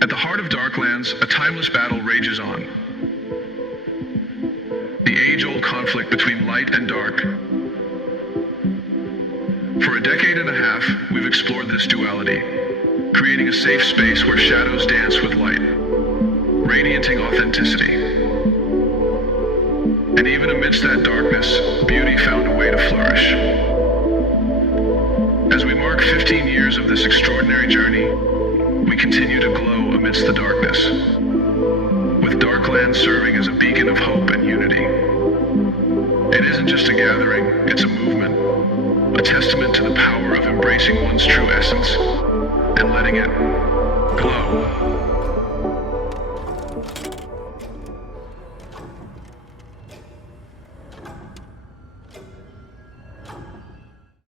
At the heart of Darklands, a timeless battle rages on. The age-old conflict between light and dark. For a decade and a half, we've explored this duality, creating a safe space where shadows dance with light, radiating authenticity. And even amidst that darkness, beauty found a way to flourish. As we mark 15 years of this extraordinary journey, we continue to glow amidst the darkness, with Darklands serving as a beacon of hope and unity. It isn't just a gathering, it's a movement, a testament to the power of embracing one's true essence and letting it glow.